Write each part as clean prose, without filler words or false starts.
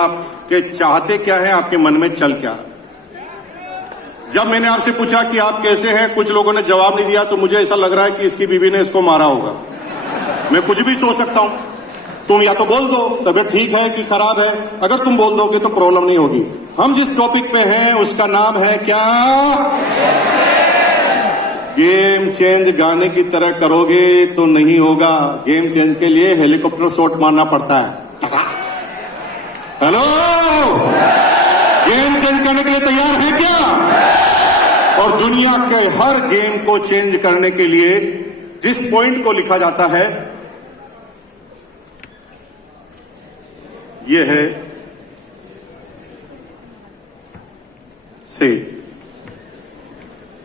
आपके चाहते क्या है, आपके मन में चल क्या। जब मैंने आपसे पूछा कि आप कैसे हैं, कुछ लोगों ने जवाब नहीं दिया, तो मुझे ऐसा लग रहा है कि इसकी बीवी ने इसको मारा होगा। मैं कुछ भी सोच सकता हूं। तुम या तो बोल दो तबीयत ठीक है कि खराब है, अगर तुम बोल दोगे तो प्रॉब्लम नहीं होगी। हम जिस टॉपिक पे हैं उसका नाम है क्या? Game change. गाने की तरह करोगे तो नहीं होगा। गेम चेंज के लिए हेलीकॉप्टर शॉट मारना पड़ता है। हेलो, गेम चेंज करने के लिए तैयार है क्या? और दुनिया के हर गेम को चेंज करने के लिए जिस पॉइंट को लिखा जाता है यह है सेल।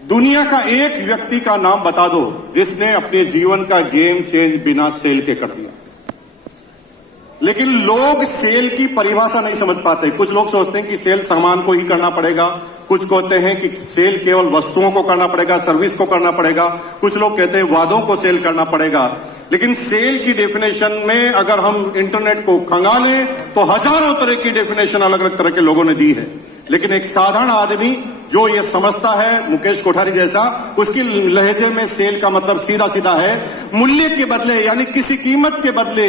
दुनिया का एक व्यक्ति का नाम बता दो जिसने अपने जीवन का गेम चेंज बिना सेल के कर दिया। लेकिन लोग सेल की परिभाषा नहीं समझ पाते। कुछ लोग सोचते हैं कि सेल सामान को ही करना पड़ेगा, कुछ कहते हैं कि सेल केवल वस्तुओं को करना पड़ेगा, सर्विस को करना पड़ेगा, कुछ लोग कहते हैं वादों को सेल करना पड़ेगा। लेकिन सेल की डेफिनेशन में अगर हम इंटरनेट को खंगालें तो हजारों तरह की डेफिनेशन अलग अलग तरह के लोगों ने दी है। लेकिन एक साधारण आदमी जो ये समझता है, मुकेश कोठारी जैसा, उसकी लहजे में सेल का मतलब सीधा सीधा है मूल्य के बदले, यानी किसी कीमत के बदले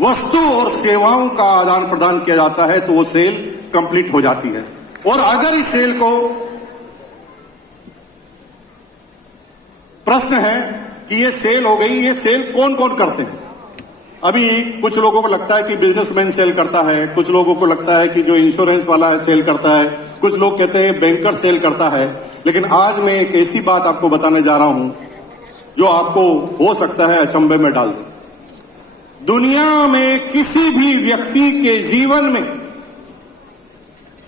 वस्तु और सेवाओं का आदान प्रदान किया जाता है तो वो सेल कंप्लीट हो जाती है। और अगर इस सेल को, प्रश्न है कि ये सेल हो गई, ये सेल कौन कौन करते हैं? अभी कुछ लोगों को लगता है कि बिजनेसमैन सेल करता है, कुछ लोगों को लगता है कि जो इंश्योरेंस वाला है सेल करता है, कुछ लोग कहते हैं बैंकर सेल करता है। लेकिन आज मैं एक ऐसी बात आपको बताने जा रहा हूं जो आपको हो सकता है अचंभे में डाल दे। दुनिया में किसी भी व्यक्ति के जीवन में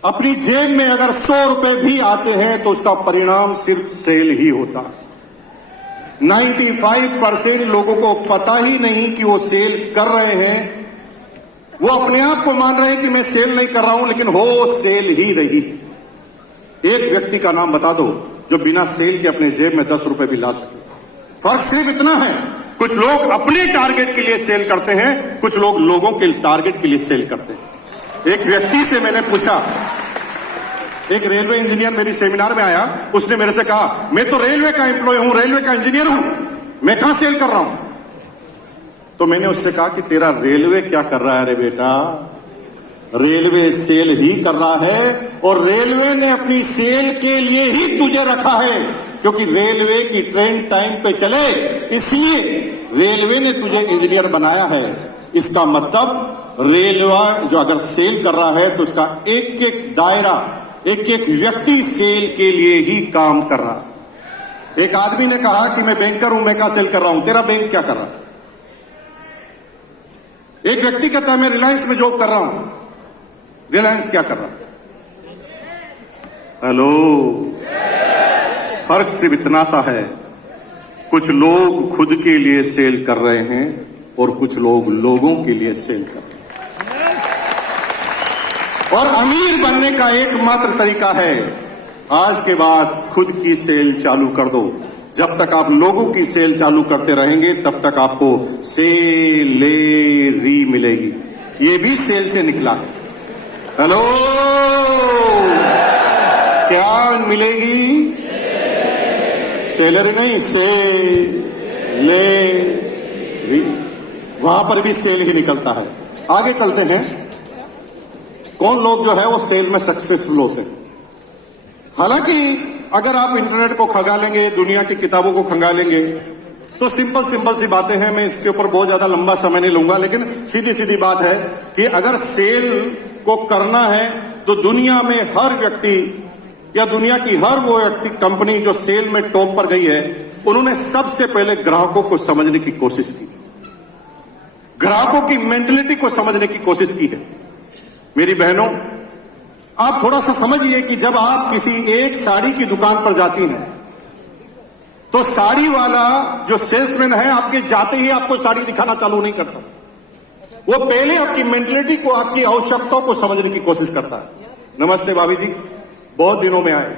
अपनी जेब में अगर 100 रुपए भी आते हैं तो उसका परिणाम सिर्फ सेल ही होता है। 95% लोगों को पता ही नहीं कि वो सेल कर रहे हैं। वो अपने आप को मान रहे हैं कि मैं सेल नहीं कर रहा हूं, लेकिन हो सेल ही रही। एक व्यक्ति का नाम बता दो जो बिना सेल के अपने जेब में 10 रुपए भी ला सके। फर्क सिर्फ इतना है, कुछ लोग अपने टारगेट के लिए सेल करते हैं, कुछ लोग लोगों के टारगेट के लिए सेल करते हैं। एक व्यक्ति से मैंने पूछा, एक रेलवे इंजीनियर मेरी सेमिनार में आया, उसने मेरे से कहा मैं तो रेलवे का एम्प्लॉय हूं, रेलवे का इंजीनियर हूं, मैं कहां सेल कर रहा हूं? तो मैंने उससे कहा कि तेरा रेलवे क्या कर रहा है रे बेटा? रेलवे सेल ही कर रहा है, और रेलवे ने अपनी सेल के लिए ही तुझे रखा है, क्योंकि रेलवे की ट्रेन टाइम पे चले, इसलिए रेलवे ने तुझे इंजीनियर बनाया है। इसका मतलब रेलवे जो अगर सेल कर रहा है तो उसका एक एक दायरा, एक एक व्यक्ति सेल के लिए ही काम कर रहा है। एक आदमी ने कहा कि मैं बैंकर हूं, मैं क्या सेल कर रहा हूं? तेरा बैंक क्या कर रहा है? एक व्यक्ति कहता है मैं रिलायंस में जॉब कर रहा हूं, रिलायंस क्या कर रहा है? हेलो, फर्क सिर्फ इतना सा है, कुछ लोग खुद के लिए सेल कर रहे हैं और कुछ लोग लोगों के लिए सेल कर रहे हैं। और अमीर बनने का एकमात्र तरीका है आज के बाद खुद की सेल चालू कर दो। जब तक आप लोगों की सेल चालू करते रहेंगे तब तक आपको सेलेरी मिलेगी। ये भी सेल से निकला है। हेलो, क्या मिलेगी? सैलरी नहीं, सेलेरी। वहां पर भी सेल ही निकलता है। आगे चलते हैं। कौन लोग जो है वो सेल में सक्सेसफुल होते हैं? हालांकि अगर आप इंटरनेट को खंगालेंगे, दुनिया की किताबों को खंगालेंगे, तो सिंपल सी बातें हैं। मैं इसके ऊपर बहुत ज्यादा लंबा समय नहीं लूंगा, लेकिन सीधी सीधी बात है कि अगर सेल को करना है तो दुनिया में हर व्यक्ति या दुनिया की हर वो व्यक्ति, कंपनी जो सेल में टॉप पर गई है, उन्होंने सबसे पहले ग्राहकों को समझने की कोशिश की, ग्राहकों की मेंटलिटी को समझने की कोशिश की है। मेरी बहनों, आप थोड़ा सा समझिए कि जब आप किसी एक साड़ी की दुकान पर जाती हैं तो साड़ी वाला जो सेल्समैन है आपके जाते ही आपको साड़ी दिखाना चालू नहीं करता। वो पहले आपकी मेंटलिटी को, आपकी आवश्यकताओं को समझने की कोशिश करता है। नमस्ते भाभी जी, बहुत दिनों में आए,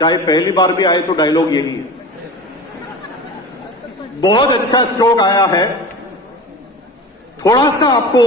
चाहे पहली बार भी आए तो डायलॉग यही है। बहुत अच्छा स्टॉक आया है, थोड़ा सा आपको